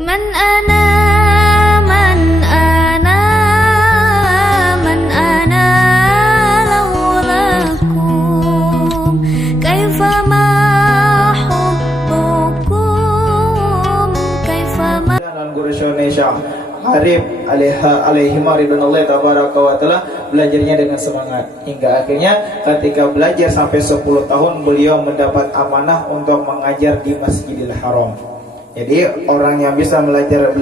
Man ana man ana man ana laulakum kaifa ma hubbukum kaifa ma. Dan guru Indonesia Arif alaihi ridwanullah tabaraka wa taala belajarnya dengan semangat hingga akhirnya ketika belajar sampai 10 tahun beliau mendapat amanah untuk mengajar di Masjidil Haram. Jadi orang yang bisa ngajar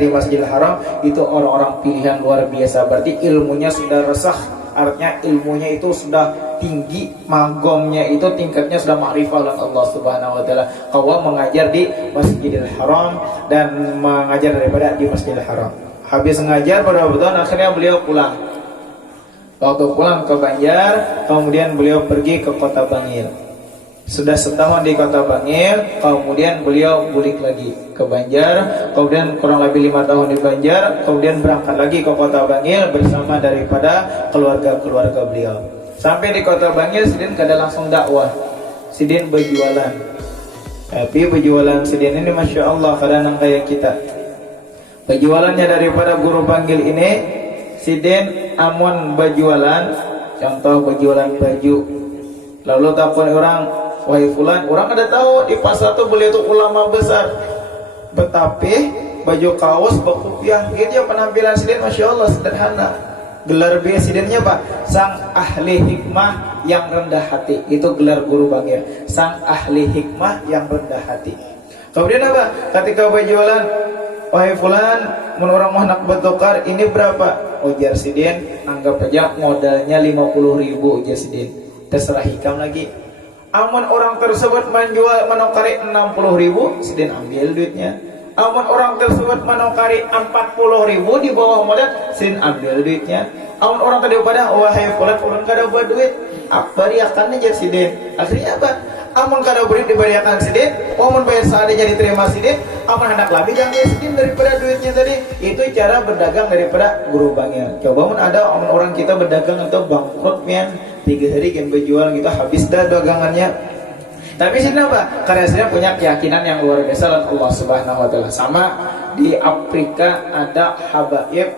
di Masjidil Haram itu orang-orang pilihan luar biasa. Berarti ilmunya sudah resah, artinya ilmunya itu sudah tinggi, magomnya itu tingkatnya sudah ma'rifah dengan Allah Subhanahu wa taala. Kalau mengajar di Masjidil Haram dan mengajar daripada di Masjidil Haram. Habis mengajar pada tahun akhirnya beliau pulang. Waktu pulang ke Banjar, kemudian beliau pergi ke kota Bangil. Sudah setahun di kota Bangil, kemudian beliau balik lagi ke Banjar, kemudian kurang lebih 5 tahun di Banjar, kemudian berangkat lagi ke kota Bangil bersama daripada keluarga beliau. Sampai di kota Bangil, Sidin kada langsung dakwah, Sidin berjualan. Tapi berjualan Sidin ini Masya Allah kadang kayak kita. Penjualannya daripada guru Bangil ini, Sidin amun berjualan, contoh berjualan baju. Lalu takut orang, wahai fulan, orang ada tahu di pasar tuh beliau tuh ulama besar. Betapi baju kaos berkopiah, gitu ya penampilan Sidin Masya Allah sederhana. Gelar Sidinnya Pak, sang ahli hikmah yang rendah hati. Itu gelar guru Bangil, sang ahli hikmah yang rendah hati. Kemudian apa? Ketika berjualan, wahai fulan, mun orang mau nak bertukar ini berapa? Ujar Sidin, anggap aja modalnya 50.000 ujar Sidin. Terserah hikam lagi. Amun orang tersebut menjual menukari 60.000, Sidin ambil duitnya. Amun orang tersebut menukari 40.000 di bawah modal, Sidin ambil duitnya. Amun orang tadi pada wahai fulan kada buat duit, bariakan aja Sidin. Akhirnya apa? Amun kada beri dibariakan Sidin, amun bayar seadanya diterima Sidin, amun hendak lebih jangan Sidin daripada duitnya tadi. Itu cara berdagang daripada guru Bangil. Coba mun ada amun orang kita berdagang atau bangkrut mian 3 hari kan berjual gitu habis dah dagangannya. Tapi Sidin apa? Karena Sidin punya keyakinan yang luar biasa dengan Allah Subhanahu wa taala. Sama di Afrika ada habaib,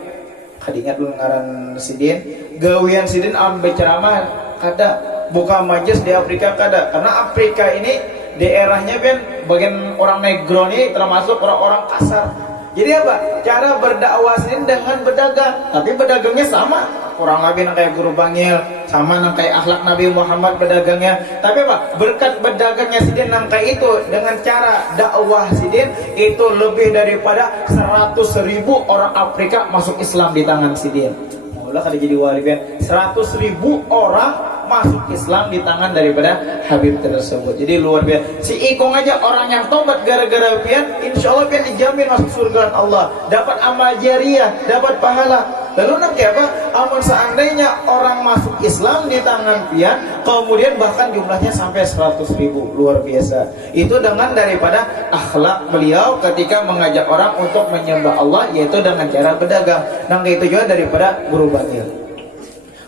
kadingat lu ngaran Sidin, gawian Sidin berceramah kada, buka majelis di Afrika kada. Karena Afrika ini daerahnya kan bagian orang Negro ini termasuk orang-orang kasar. Jadi apa? Cara berdakwah Sidin dengan berdagang, tapi berdagangnya sama. Kurang lebih kayak guru Bangil, sama kayak akhlak Nabi Muhammad berdagangnya. Tapi apa? Berkat berdagangnya Sidin kayak itu, dengan cara dakwah Sidin itu lebih daripada 100.000 orang Afrika masuk Islam di tangan Sidin. Mula kada jadi wali pian 100.000 orang masuk Islam di tangan daripada Habib tersebut. Jadi luar biasa. Si Ikong aja orang yang tobat gara-gara pian, insya Allah pian dijamin masuk surga Allah, dapat amal jariah, dapat pahala. Lalu nanti apa? Amun seandainya orang masuk Islam di tangan pian, kemudian bahkan jumlahnya sampai 100.000, luar biasa. Itu dengan daripada akhlak beliau ketika mengajak orang untuk menyembah Allah, yaitu dengan cara berdagang. Nah itu juga daripada guru Bangil.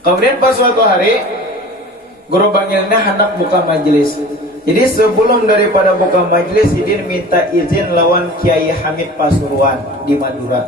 Kemudian pas suatu hari guru Bangilnya hendak buka majelis. Jadi sebelum daripada buka majelis, Sidin minta izin lawan Kiai Hamid Pasuruan di Madura.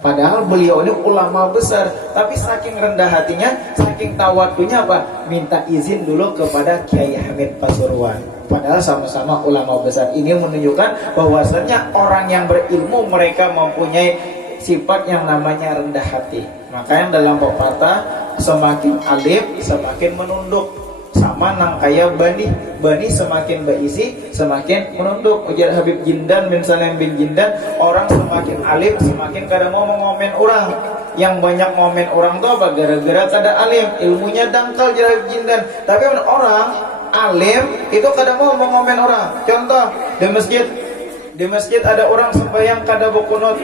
Padahal beliau ini ulama besar, tapi saking rendah hatinya, saking tawadunya apa? Minta izin dulu kepada Kiai Hamid Pasuruan. Padahal sama-sama ulama besar. Ini menunjukkan bahwasanya orang yang berilmu mereka mempunyai sifat yang namanya rendah hati. Makanya dalam pepatah, semakin alim semakin menunduk. Sama nang kaya bani semakin berisi semakin menunduk. Ujar Habib Jindan bin Salim bin Jindan, orang semakin alim semakin kada mau mengomen orang. Yang banyak ngomen orang tuh apa? Gara-gara kada alim, ilmunya dangkal. Ujar Habib Jindan. Tapi orang alim itu kada mau mengomen orang. Contoh di masjid ada orang sembahyang kada berkunut.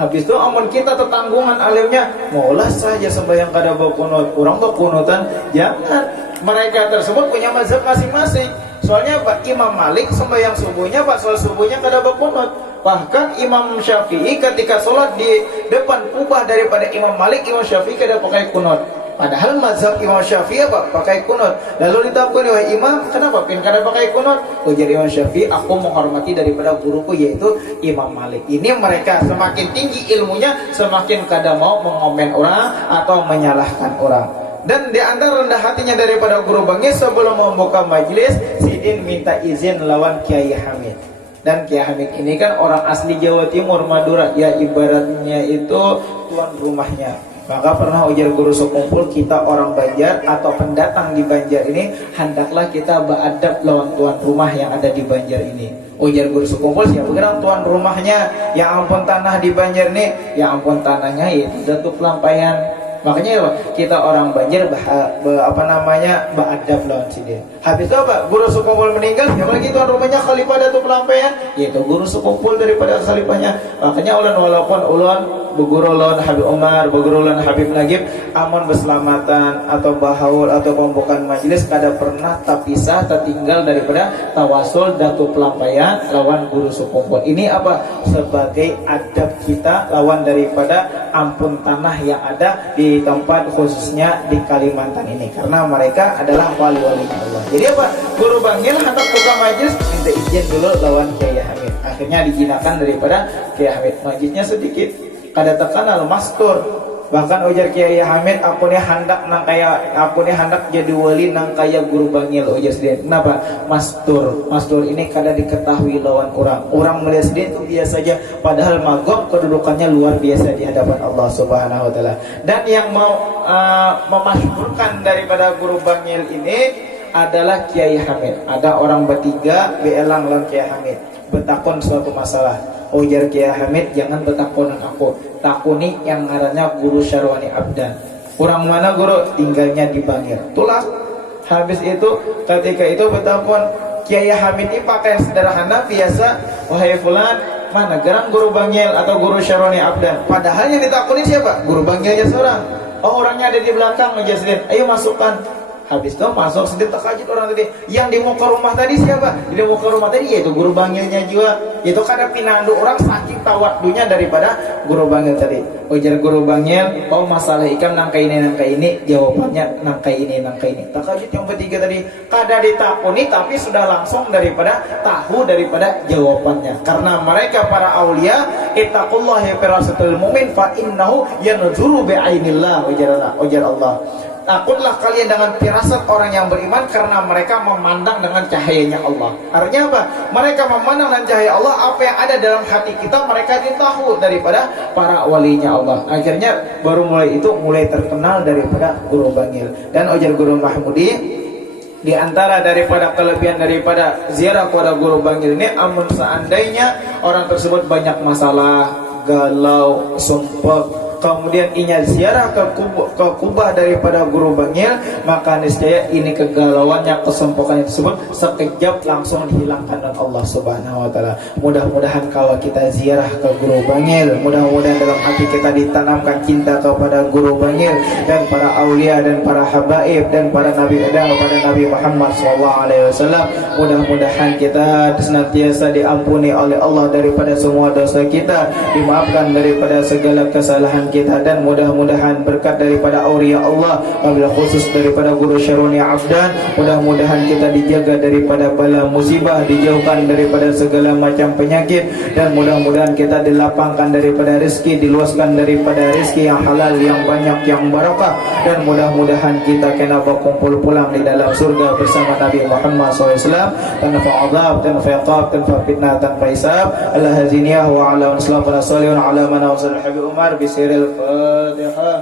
Habis itu amun kita tetanggungan alimnya, maulah saja sembahyang kada berkunut. Orang berkunutan jangan. Mereka tersebut punya mazhab masing-masing. Soalnya Pak Imam Malik sembahyang subuhnya, Pak sholat subuhnya kada berkunut. Bahkan Imam Syafi'i ketika sholat di depan kubah daripada Imam Malik, Imam Syafi'i kada pakai kunut. Padahal mazhab Imam Syafi'i apa? Pakai kunut. Lalu ditakuni, wahai imam, kenapa pin kada pakai kunut? Ujar Imam Syafi'i, aku menghormati daripada guruku yaitu Imam Malik. Ini mereka semakin tinggi ilmunya, semakin kada mau mengomen orang atau menyalahkan orang. Dan di antara rendah hatinya daripada guru bangil, sebelum membuka majelis, Sidin minta izin lawan Kiai Hamid. Dan Kiai Hamid ini kan orang asli Jawa Timur, Madura, ya ibaratnya itu tuan rumahnya. Maka pernah ujar guru sekumpul, kita orang Banjar atau pendatang di Banjar ini, hendaklah kita beradab lawan tuan rumah yang ada di Banjar ini. Ujar guru sekumpul, siapa kira tuan rumahnya? Ya ampun tanah di Banjar ini, ya ampun tanahnya itu Datuk Pelampaian. Makanya kita orang Banjar beradab lawan Sidin. Habis itu apa? Guru sekumpul meninggal, siapa lagi tuan rumahnya? Khalifah Datuk Pelampaian, yaitu guru sekumpul daripada khalifahnya. Makanya ulun walaupun ulun beguru lawan Habib Umar, beguru lawan Habib Nagib, amun berselamatan atau bahaul atau pembukaan majelis, kada pernah terpisah tertinggal daripada tawasul Datuk Pelampaian lawan guru sekumpul. Ini apa? Sebagai adab kita lawan daripada ampun tanah yang ada di tempat khususnya di Kalimantan ini, karena mereka adalah wali-walinya Allah. Jadi apa? Guru bangil hendak buka majelis, minta izin dulu lawan Kiai Hamid. Akhirnya dijinakan daripada Kiai Hamid. Majelisnya sedikit, kada terkenal mastur. Bahkan ujar Kiai Hamid, aku ni hendak jadi wali nang kaya guru bangil. Ujar sedih. Kenapa? Mastur ini kada diketahui lawan orang. Orang melihat sedih itu biasa saja, padahal magok kedudukannya luar biasa di hadapan Allah Subhanahu wa taala. Dan yang mau memasyhurkan daripada guru bangil ini adalah Kiai Hamid. Ada orang bertiga beelang lawan Kiai Hamid, bertakon suatu masalah. Ujar Kiai Hamid, jangan bertakunan aku, takuni yang ngarannya Guru Syarwani Abdan. Orang mana guru? Tinggalnya di Bangil. Tulah. Habis itu ketika itu bertakun, Kiai Hamid ini pakai sederhana biasa, wahai fulan, mana gerang Guru Bangil atau Guru Syarwani Abdan? Padahal yang ditakuni siapa? Guru Bangilnya seorang. Oh, orangnya ada di belakang. Ujar sedih, ayo masukkan. Habis itu masuk sedih, terkajut orang tadi. Yang di muka rumah tadi siapa? Di muka rumah tadi yaitu guru bangilnya juga. Itu kada pinandu orang saking tawaddunya daripada guru bangil tadi. Ujar guru bangil, oh masalah ikam nangka ini, jawabannya nangka ini. Terkajut yang bertiga tadi, kada ditakuni tapi sudah langsung daripada tahu daripada jawabannya. Karena mereka para aulia, ittaqullaha firasatul mu'min fa innahu yanzuru bi'ainillah. Ujar Allah, takutlah kalian dengan firasat orang yang beriman, karena mereka memandang dengan cahayanya Allah. Artinya apa? Mereka memandang dengan cahaya Allah, apa yang ada dalam hati kita mereka tahu daripada para walinya Allah. Akhirnya baru mulai terkenal daripada guru bangil. Dan ujar guru Mahmudi, di antara daripada kelebihan daripada ziarah kepada guru bangil ini, amun seandainya orang tersebut banyak masalah, galau, sumpah, kemudian inya ziarah ke kubah daripada guru bangil, maka niscaya ini kegalauannya, kesempokannya tersebut sekejap langsung dihilangkan oleh Allah Subhanahu wa taala. Mudah-mudahan kalau kita ziarah ke guru bangil, mudah-mudahan dalam hati kita ditanamkan cinta kepada guru bangil dan para aulia dan para habaib dan para nabi dan kepada Nabi Muhammad SAW. Mudah-mudahan kita senantiasa diampuni oleh Allah daripada semua dosa kita, dimaafkan daripada segala kesalahan kita, dan mudah-mudahan berkat daripada aulia Allah, wabil khusus daripada Guru Syarwani Abdan, mudah-mudahan kita dijaga daripada bala musibah, dijauhkan daripada segala macam penyakit, dan mudah-mudahan kita dilapangkan daripada rezeki, diluaskan daripada rezeki yang halal, yang banyak, yang barakah, dan mudah-mudahan kita kena berkumpul pulang di dalam surga bersama Nabi Muhammad SAW tanpa azab, tanpa iqab, tanpa fitnah, tanpa hisab. Al-haziniyah wa ala sallallahu alaihi wa sallam ala man wasal Habib Umar bisiril Fatihah.